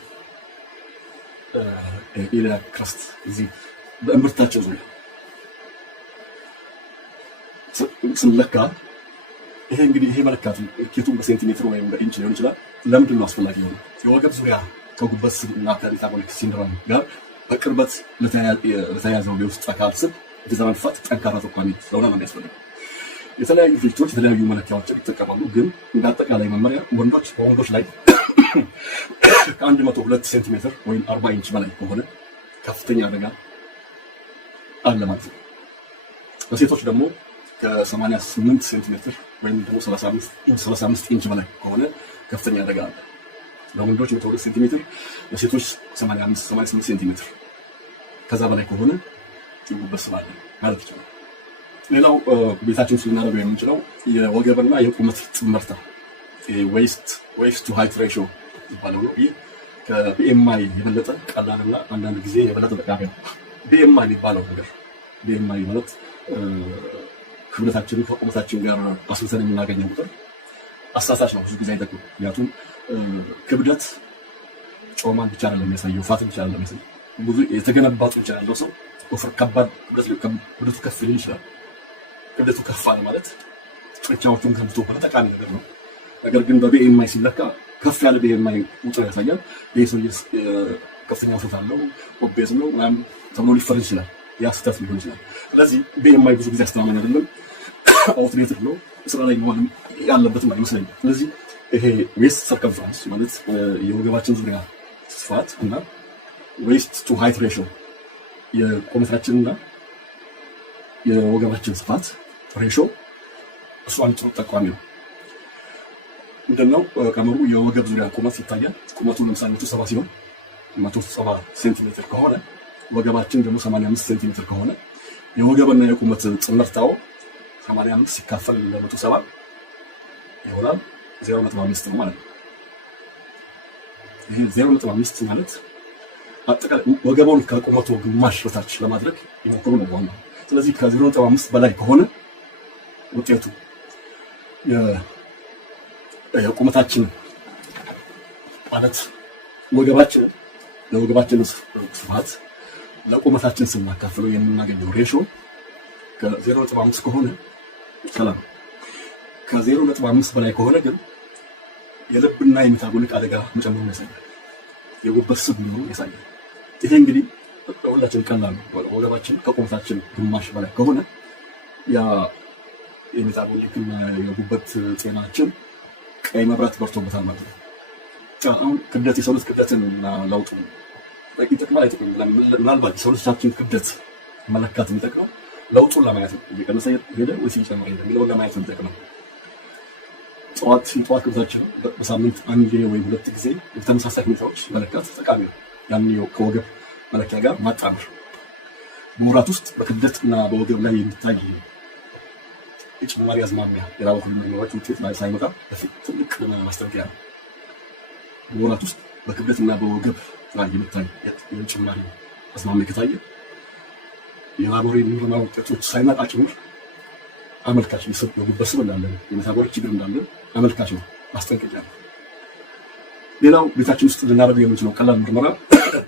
ኢሊያክ ክረስት እዚህ በእምብርታቸው ዙሪያ ስንለካ ይሄ መለካት ኪቱን በሴንቲሜትር ወይም በኢንች ሊሆን ይችላል። ለምንድን ነው አስፈላጊ የሆነ? የወገብ ዙሪያ ከጉበት ስብ እና ከሜታቦሊክ ሲንድሮም ጋር በቅርበት ለተያያዘው የውስጥ አካል ስብ የተዛመፋት ጠንካራ ጠቋሚ ስለሆነ ነው የሚያስፈልገው። የተለያዩ ድርጅቶች የተለያዩ መለኪያዎችን ይጠቀማሉ። ግን እንደ አጠቃላይ መመሪያ በወንዶች ላይ ከ102 ሴንቲሜትር ወይም 40 ኢንች በላይ ከሆነ ከፍተኛ አደጋ አለ ማለት ነው። በሴቶች ደግሞ ከ88 ሴንቲሜትር ወይም ደግሞ 35 ኢንች በላይ ከሆነ ከፍተኛ አደጋ አለ። ለወንዶች 102 ሴንቲሜትር፣ ለሴቶች 88 ሴንቲሜትር ከዛ በላይ ከሆነ የጉበት ስብ አለ ማለት ይቻላል። ሌላው ቤታችን ውስጥ ልናደርገው የምንችለው የወገብና የቁመት ጥምርታ ዌይስት ቱ ሃይት ሬሽዮ ይባላል ነው። ይህ ከቢኤምአይ የበለጠ ቀላልና አንዳንድ ጊዜ የበለጠ ጠቃሚ ነው። ቢኤምአይ የሚባለው ነገር ቢኤምአይ ማለት ክብደታችንን ከቁመታችን ጋር አስልተን የምናገኘው ቁጥር አሳሳች ነው። ብዙ ጊዜ አይጠቅም። ምክንያቱም ክብደት ጮማን ብቻ አይደለም የሚያሳየው፣ ፋትን ብቻ አይደለም የሚያሳየው። ብዙ የተገነባ ጡንቻ ያለው ሰው ወፍር ከባድ ክብደቱ ከፍ ሊል ይችላል። ክብደቱ ከፍ አለ ማለት ጡንቻዎቹን ገንብቶ ሆነ ጠቃሚ ነገር ነው። ነገር ግን በቢኤምአይ ሲለካ ከፍ ያለ ቢኤምአይ ቁጥር ያሳያል። ይህ ሰው ከፍተኛ ውፍረት አለው፣ ኦቤዝ ነው ምናምን ተብሎ ሊፈረጅ ይችላል። ያ ስህተት ሊሆን ይችላል። ስለዚህ ቢኤምአይ ብዙ ጊዜ አስተማማኝ አይደለም፣ አውትዴትድ ነው፣ ስራ ላይ መዋል ያለበትም አይመስለኝም። ስለዚህ ይሄ ዌስት ሰርከምፈረንስ ማለት የወገባችን ዙሪያ ስፋት እና ዌስት ቱ ሃይት ሬሽዮ የቁመታችንና የወገባችን ስፋት ሬሽዮ እሱ አንድ ጥሩ ጠቋሚ ነው። ምንድነው ቀመሩ? የወገብ ዙሪያ ቁመት ይታያል። ቁመቱ ለምሳሌ 170 ሲሆን 170 ሴንቲሜትር ከሆነ ወገባችን ደግሞ 85 ሴንቲሜትር ከሆነ የወገብና የቁመት ጥምርታው 85 ሲካፈል ለ170 ይሆናል 0.5 ነው ማለት ነው። ይሄ 0.5 ማለት አጠቃላይ ወገቡን ከቁመቱ ግማሽ በታች ለማድረግ ይሞክሩ ነው ዋናው። ስለዚህ ከ0.5 በላይ ከሆነ ውጤቱ የቁመታችን ማለት ወገባችን ስፋት ለቁመታችን ስናካፍለው የምናገኘው ሬሽዮ ከ0.5 ከሆነ ሰላም፣ ከ0.5 በላይ ከሆነ ግን የልብና የሜታቦሊክ አደጋ መጨመሩን ያሳያል። የጉበት ስብ መሆኑን ያሳያል። ይሄ እንግዲህ ሁላችን ቀላል ነው። ወገባችን ከቁመታችን ግማሽ በላይ ከሆነ ያ የሜታቦሊክ እና የጉበት ጤናችን ቀይ መብራት በርቶበታል ማለት ነው። አሁን ክብደት የሰውነት ክብደትን እና ለውጡ ይጠቅማል አይጠቅምም? ምናልባት የሰውነታችን ክብደት መለካት የሚጠቅመው ለውጡን ለማየት ነው። እየቀነሰ ሄደ ወይስ እየጨመረ ሄደ የሚለውን ለማየት ነው የሚጠቅመው። የጠዋት ክብደታችን በሳምንት አንድ ወይም 2 ጊዜ በተመሳሳይ ሁኔታዎች መለካት ጠቃሚ ነው። ያን ከወገብ መለኪያ ጋር ማጣመር በወራት ውስጥ በክብደት እና በወገብ ላይ የሚታይ የጭማሪ አዝማሚያ የላቦራቶሪ ምርመራዎች ውጤት ሳይመጣ በፊት ትልቅ ማስጠንቀቂያ ነው። በወራት ውስጥ በክብደት እና በወገብ ላይ የሚታይ የጭማሪ አዝማሚያ ከታየ የላቦራቶሪ ምርመራ ውጤቶች ሳይመጣ ጭምር አመልካች የጉበት ስብ እንዳለን የሜታቦሊክ ችግር እንዳለን አመልካች ነው፣ ማስጠንቀቂያ ነው። ሌላው ቤታችን ውስጥ ልናደርገው የምንችለው ቀላል ምርመራ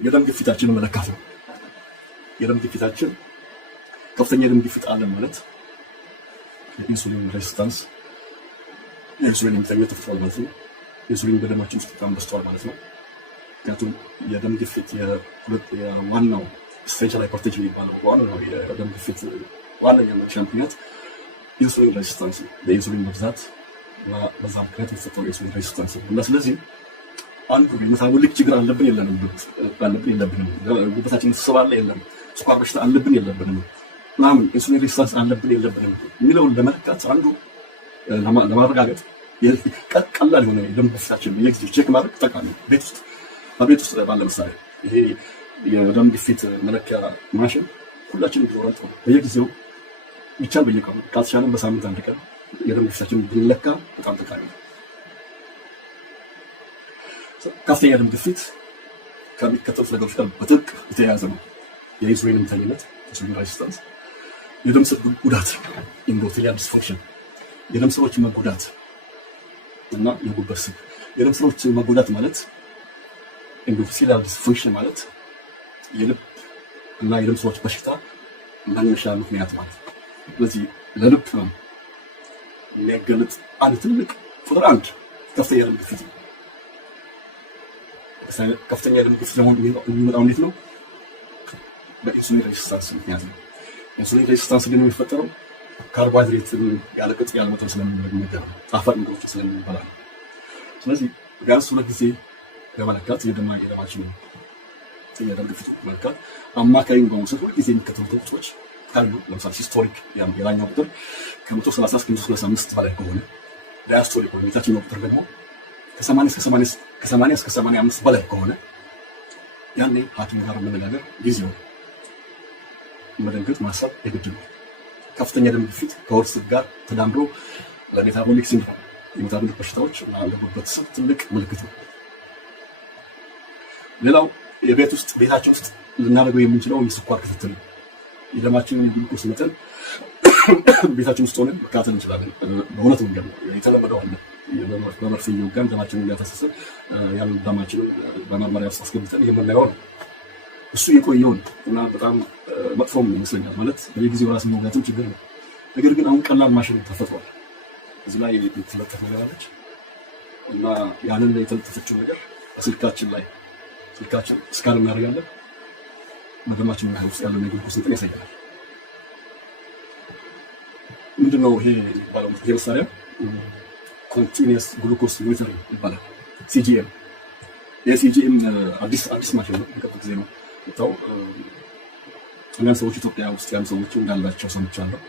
የደም ግፊታችንን መለካት ነው። የደም ግፊታችን ከፍተኛ የደም ግፊት አለን ማለት የኢንሱሊን ሬዚስታንስ የኢንሱሊን የሚተገኘው ተፈጥሯል ማለት ነው። ኢንሱሊን በደማችን ውስጥ በጣም በዝቷል ማለት ነው። ምክንያቱም የደም ግፊት የዋናው ስትሬንሻል ሃይፐርቴንሽን የሚባለው ዋናው የደም ግፊት ዋነኛ መነሻ ምክንያት ኢንሱሊን ሬዚስታንስ ነው። የኢንሱሊን መብዛት እና በዛ ምክንያት የተፈጠረው የኢንሱሊን ሬዚስታንስ ነው። እና ስለዚህ አንዱ የሜታቦሊክ ችግር አለብን የለንም፣ ጉበታችን ስብ አለ የለም፣ ስኳር በሽታ አለብን የለብንም ምናምን ኢንሱሊን ሬዚስታንስ አለብን የለብንም የሚለውን ለመለካት አንዱ ለማረጋገጥ ቀላል የሆነ የደም ግፊታችን በየጊዜው ቼክ ማድረግ ጠቃሚ ነው። ቤት ውስጥ ባለ ምሳሌ ይሄ የደም ግፊት መለኪያ ማሽን ሁላችንም ቢኖረን ጥሩ። በየጊዜው ብቻን በየቀኑ ካልተቻለም በሳምንት አንድ ቀን የደም ግፊታችን ብንለካ በጣም ጠቃሚ ነው። ከፍተኛ የደም ግፊት ከሚከተሉት ነገሮች ጋር በጥብቅ የተያያዘ ነው። የኢንሱሊን እምቢተኝነት ኢንሱሊን ሬዚስታንስ፣ የደም ስር ጉዳት ኢንዶቴሊያል ዲስፈንክሽን፣ የደም ስሮች መጎዳት እና የጉበት ስብ። የደም ስሮች መጎዳት ማለት ኢንዶቴሊያል ዲስፈንክሽን ማለት የልብ እና የደም ስሮች በሽታ መነሻ ምክንያት ማለት ነው። ስለዚህ ለልብ የሚያገለጥ አንድ ትልቅ ቁጥር አንድ ከፍተኛ የደም ግፊት ነው። ከፍተኛ የደም ግፊት ደግሞ የሚመጣው እንዴት ነው? በኢንሱሊን ሬዚስታንስ ምክንያት ነው። ኢንሱሊን ሬዚስታንስ ግን የሚፈጠረው ካርቦሃይድሬትን ያለቅጥ ያለመጠን ስለምንመገብ ነው፣ ጣፋጭ ምግቦችን ስለምንበላ ነው። ስለዚህ ቢያንስ 2 ጊዜ ለመለካት የደማችን የደም ግፊት መለካት አማካይን በመውሰድ ሁልጊዜ የሚከተሉት ቁጥሮች ካሉ ለምሳሌ ሲስቶሊክ የላኛው ቁጥር ከ130 እስከ 135 በላይ ከሆነ ዳያስቶሊክ ወይም የታችኛው ቁጥር ደግሞ ከ80 እስከ 85 በላይ ከሆነ ያኔ ሐኪም ጋር መነጋገር ጊዜው መደንገጥ ማሰብ የግድ ነው። ከፍተኛ ደም ግፊት ከወርስብ ጋር ተዳምሮ ለሜታቦሊክ ሲንድሮም የሜታቦሊክ በሽታዎች እና ለጉበት ስብ ትልቅ ምልክት ነው። ሌላው ቤታችን ውስጥ ልናደርገው የምንችለው የስኳር ክትትል ነው። የደማችንን የግሉኮስ መጠን ቤታችን ውስጥ ሆነን መከታተል እንችላለን። በእውነት መንገድ ነው የተለመደው አለ። በመርፌ እየወጋን ደማችንን እያፈሰስን ያንን ደማችንን በመመሪያ ውስጥ አስገብተን የምናየው ነው። እሱ የቆየውን እና በጣም መጥፎም ይመስለኛል። ማለት በየጊዜው ራስን መውጋትም ችግር ነው። ነገር ግን አሁን ቀላል ማሽን ተፈጥሯል። እዚህ ላይ የተለጠፈ ነገር አለች እና ያንን የተለጠፈችው ነገር በስልካችን ላይ ስካን እናደርጋለን። በደማችን ውስጥ ያለውን የግሉኮስ መጠን ያሳያል። ምንድነው ይሄ የሚባለው? ይሄ መሳሪያ ኮንቲኒየስ ግሉኮስ ሞኒተሪንግ ይባላል። ሲጂኤም የሲጂኤም አዲስ ማሽን ነው። በቅርብ ጊዜ ነው የወጣው። አንዳንድ ሰዎች ኢትዮጵያ ውስጥ ያሉ ሰዎች እንዳላቸው ሰምቻለሁ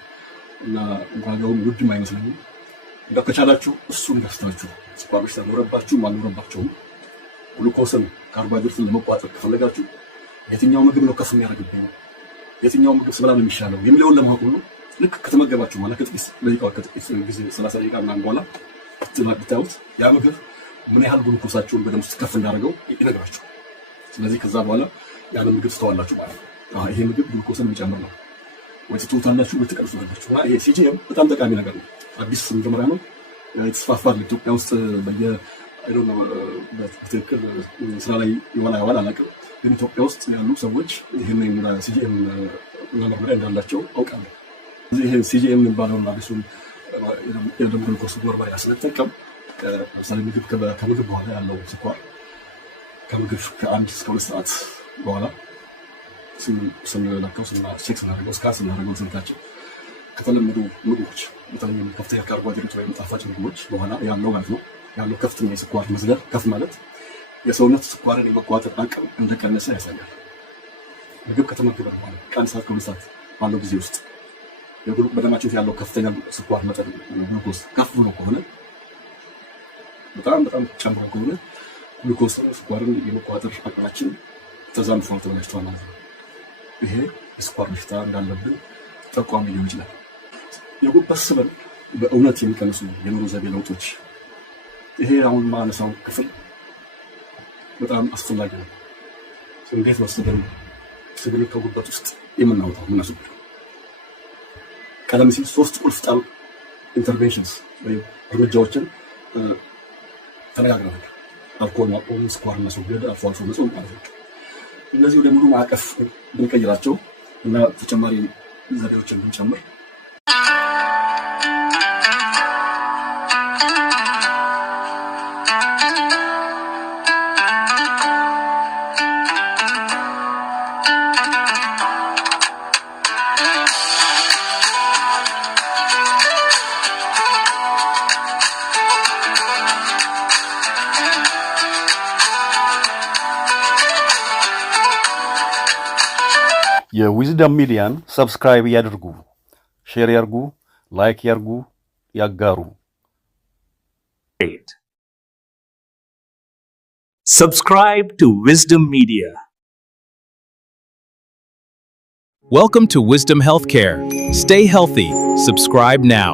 እና ዋጋውም ውድም አይመስለኝም። እንደው ከቻላችሁ እሱን ገዝታችሁ ስኳር በሽታ ኖረባችሁም አልኖረባችሁም ግሉኮስን ካርቦሃይድሬትን ለመቆጣጠር ከፈለጋችሁ የትኛው ምግብ ነው ከፍ የሚያደርግብኝ፣ የትኛው ምግብ ስበላ ነው የሚሻለው የሚለውን ለማወቅ ነው። ልክ ከተመገባችሁ ማለት ከጥቂት ጊዜ 30 ደቂቃ ምናምን በኋላ ብታዩት ያ ምግብ ምን ያህል ግሉኮሳችሁን በደም ውስጥ ከፍ እንዳደረገው ይነግራችሁ። ስለዚህ ከዛ በኋላ ያን ምግብ ትተዋላችሁ ማለት ነው። ይሄ ምግብ ግሉኮስን የሚጨምር ነው ወይ ትተውታላችሁ ወይ ትቀንሱታላችሁ። እና ይሄ ሲጂኤም በጣም ጠቃሚ ነገር ነው። አዲስ መጀመሪያ ነው የተስፋፋል ኢትዮጵያ ውስጥ በትክክል ስራ ላይ የዋላ አላውቅም። ግን ኢትዮጵያ ውስጥ ያሉ ሰዎች ይህንን ሲጂኤም መመርመሪያ እንዳላቸው አውቃለሁ። ይሄ ሲጂኤም የሚባለውን አዲሱን የደም ግሉኮስ መመርመሪያ ስንጠቀም ለምሳሌ ከምግብ በኋላ ያለው ስኳር ከምግብ ከ1 እስከ 2 ሰዓት በኋላ ስንለካው ቼክ ስናደርገው ስካን ስናደርገው ስልካችን ከተለመዱ ምግቦች በተለይም ከፍተኛ ካርቦሃይድሬት ወይም ጣፋጭ ምግቦች በኋላ ያለው ማለት ነው ያለው ከፍተኛ የስኳር መዝለል ከፍ ማለት የሰውነት ስኳርን የመቆጣጠር አቅም እንደቀነሰ ያሳያል። ምግብ ከተመገበ በኋላ ከ1 ሰዓት ከ2 ሰዓት ባለው ጊዜ ውስጥ በደማችን ያለው ከፍተኛ ስኳር መጠን ግሉኮስ ከፍ ብሎ ከሆነ በጣም ጨምሮ ከሆነ ግሉኮስን ስኳርን የመቆጣጠር አቅማችን ተዛምቷል፣ ተበላሽቷል ማለት ነው። ይሄ የስኳር በሽታ እንዳለብን ጠቋሚ ሊሆን ይችላል። የጉበት ስብን በእውነት የሚቀንሱ የኑሮ ዘይቤ ለውጦች ይሄ አሁን ማነሳው ክፍል በጣም አስፈላጊ ነው። እንዴት ነው ስብን ከጉበት ውስጥ የምናወጣው የምናስወግደው? ቀደም ሲል 3 ቁልፍ ኢንተርቬንሽንስ ወይም እርምጃዎችን ተነጋግረናል። አልኮል ማቆም፣ ስኳር ማስወገድ፣ አልፎ መጾም ማለት ነው። እነዚህ ወደ ሙሉ ማዕቀፍ ብንቀይራቸው እና ተጨማሪ ዘዴዎችን ብንጨምር የዊዝደም ሚዲያን ሰብስክራይብ ያድርጉ፣ ሼር ያርጉ፣ ላይክ ያርጉ፣ ያጋሩ። Subscribe to Wisdom Media. Welcome to Wisdom Healthcare. Stay healthy. Subscribe now.